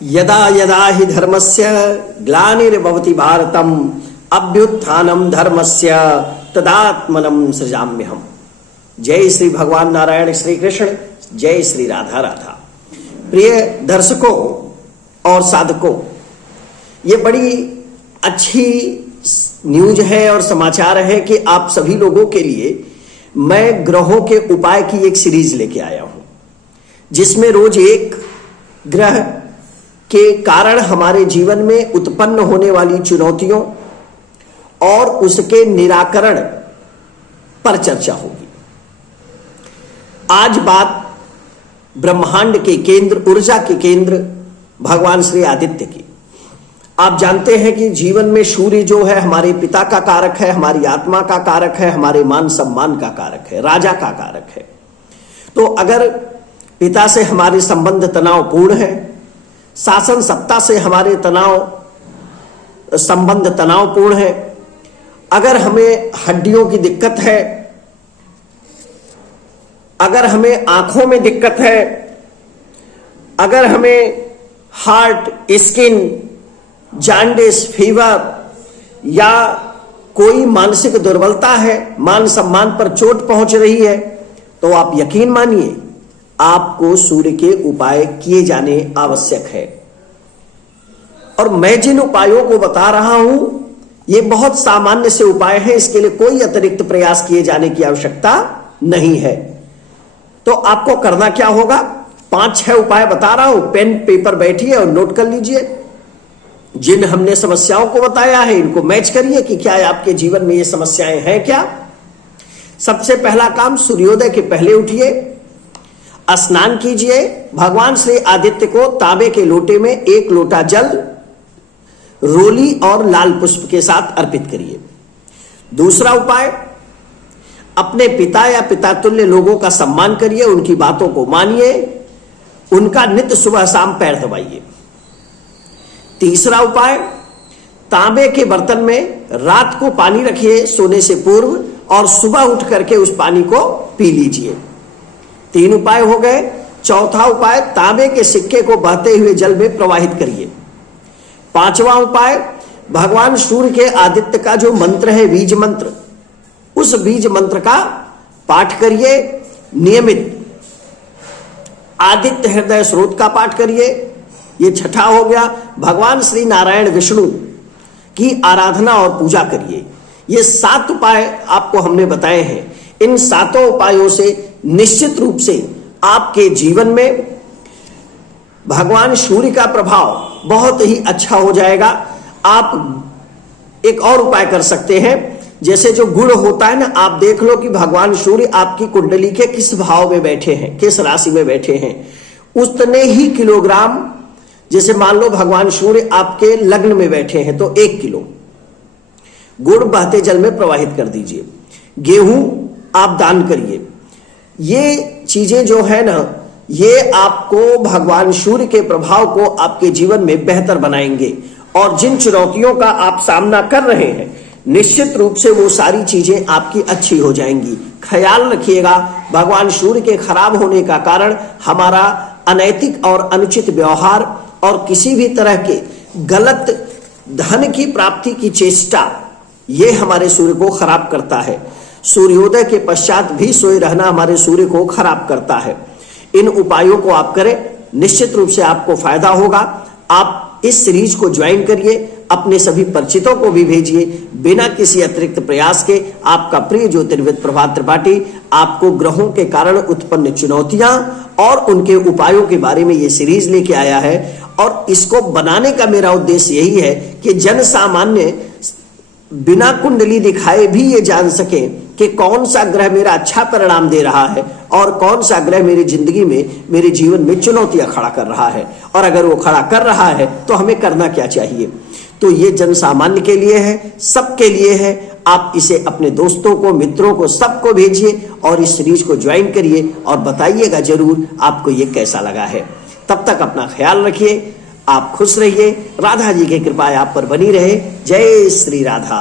यदा यदा हि धर्मस्य ग्लानिर्भवति भारतम अभ्युत्थानम धर्मस्य तदात्मनम सृजाम्यहम्। जय श्री भगवान नारायण श्री कृष्ण, जय श्री राधा राधा। प्रिय दर्शकों और साधकों, ये बड़ी अच्छी न्यूज है और समाचार है कि आप सभी लोगों के लिए मैं ग्रहों के उपाय की एक सीरीज लेके आया हूं, जिसमें रोज एक ग्रह के कारण हमारे जीवन में उत्पन्न होने वाली चुनौतियों और उसके निराकरण पर चर्चा होगी। आज बात ब्रह्मांड के केंद्र, ऊर्जा के केंद्र भगवान श्री आदित्य की। आप जानते हैं कि जीवन में सूर्य जो है हमारे पिता का कारक है, हमारी आत्मा का कारक है, हमारे मान सम्मान का कारक है, राजा का कारक है। तो अगर पिता से हमारे संबंध तनावपूर्ण है, शासन सत्ता से हमारे संबंध तनावपूर्ण है, अगर हमें हड्डियों की दिक्कत है, अगर हमें आंखों में दिक्कत है, अगर हमें हार्ट, स्किन, जॉन्डिस, फीवर या कोई मानसिक दुर्बलता है, मान सम्मान पर चोट पहुंच रही है, तो आप यकीन मानिए आपको सूर्य के उपाय किए जाने आवश्यक है। और मैं जिन उपायों को बता रहा हूं ये बहुत सामान्य से उपाय हैं, इसके लिए कोई अतिरिक्त प्रयास किए जाने की आवश्यकता नहीं है। तो आपको करना क्या होगा, 5-6 उपाय बता रहा हूं, पेन पेपर बैठिए और नोट कर लीजिए। जिन हमने समस्याओं को बताया है इनको मैच करिए कि क्या आपके जीवन में ये समस्याएं हैं क्या। सबसे पहला काम, सूर्योदय के पहले उठिए, स्नान कीजिए, भगवान श्री आदित्य को तांबे के लोटे में 1 लोटा जल रोली और लाल पुष्प के साथ अर्पित करिए। दूसरा उपाय, अपने पिता या पितातुल्य लोगों का सम्मान करिए, उनकी बातों को मानिए, उनका नित्य सुबह शाम पैर दबाइए। तीसरा उपाय, तांबे के बर्तन में रात को पानी रखिए सोने से पूर्व और सुबह उठ करके उस पानी को पी लीजिए। 3 उपाय हो गए। चौथा उपाय, तांबे के सिक्के को बहते हुए जल में प्रवाहित करिए। 5वां उपाय, भगवान सूर्य के आदित्य का जो मंत्र है बीज मंत्र, उस बीज मंत्र का पाठ करिए नियमित। आदित्य हृदय स्रोत का पाठ करिए। ये 6ठा हो गया। भगवान श्री नारायण विष्णु की आराधना और पूजा करिए। ये 7 उपाय आपको हमने बताए हैं। इन 7 उपायों से निश्चित रूप से आपके जीवन में भगवान सूर्य का प्रभाव बहुत ही अच्छा हो जाएगा। आप एक और उपाय कर सकते हैं, जैसे जो गुण होता है ना, आप देख लो कि भगवान सूर्य आपकी कुंडली के किस भाव में बैठे हैं, किस राशि में बैठे हैं, उतने ही किलोग्राम, जैसे मान लो भगवान सूर्य आपके लग्न में बैठे हैं तो 1 किलो गुड़ बहते जल में प्रवाहित कर दीजिए। गेहूं आप दान करिए। ये चीजें जो है ना, ये आपको भगवान सूर्य के प्रभाव को आपके जीवन में बेहतर बनाएंगे और जिन चुनौतियों का आप सामना कर रहे हैं निश्चित रूप से वो सारी चीजें आपकी अच्छी हो जाएंगी। ख्याल रखिएगा, भगवान सूर्य के खराब होने का कारण हमारा अनैतिक और अनुचित व्यवहार और किसी भी तरह के गलत धन की प्राप्ति की चेष्टा, ये हमारे सूर्य को खराब करता है। सूर्योदय के पश्चात भी सोए रहना हमारे सूर्य को खराब करता है। इन उपायों को आप करें, निश्चित रूप से आपको फायदा होगा। आप इस सीरीज को ज्वाइन करिए, अपने सभी परिचितों को भी भेजिए। बिना किसी अतिरिक्त प्रयास के आपका प्रिय ज्योतिर्विद प्रभात त्रिपाठी आपको ग्रहों के कारण उत्पन्न चुनौतियां और उनके उपायों के बारे में ये सीरीज लेके आया है। और इसको बनाने का मेरा उद्देश्य यही है कि जन सामान्य बिना कुंडली दिखाए भी ये जान सके कि कौन सा ग्रह मेरा अच्छा परिणाम दे रहा है और कौन सा ग्रह मेरी जिंदगी में, मेरे जीवन में चुनौतियां खड़ा कर रहा है। और अगर वो खड़ा कर रहा है तो हमें करना क्या चाहिए। तो ये जन सामान्य के लिए है, सबके लिए है। आप इसे अपने दोस्तों को, मित्रों को, सबको भेजिए और इस सीरीज को ज्वाइन करिए और बताइएगा जरूर आपको ये कैसा लगा है। तब तक अपना ख्याल रखिए, आप खुश रहिए, राधा जी की कृपा आप पर बनी रहे। जय श्री राधा।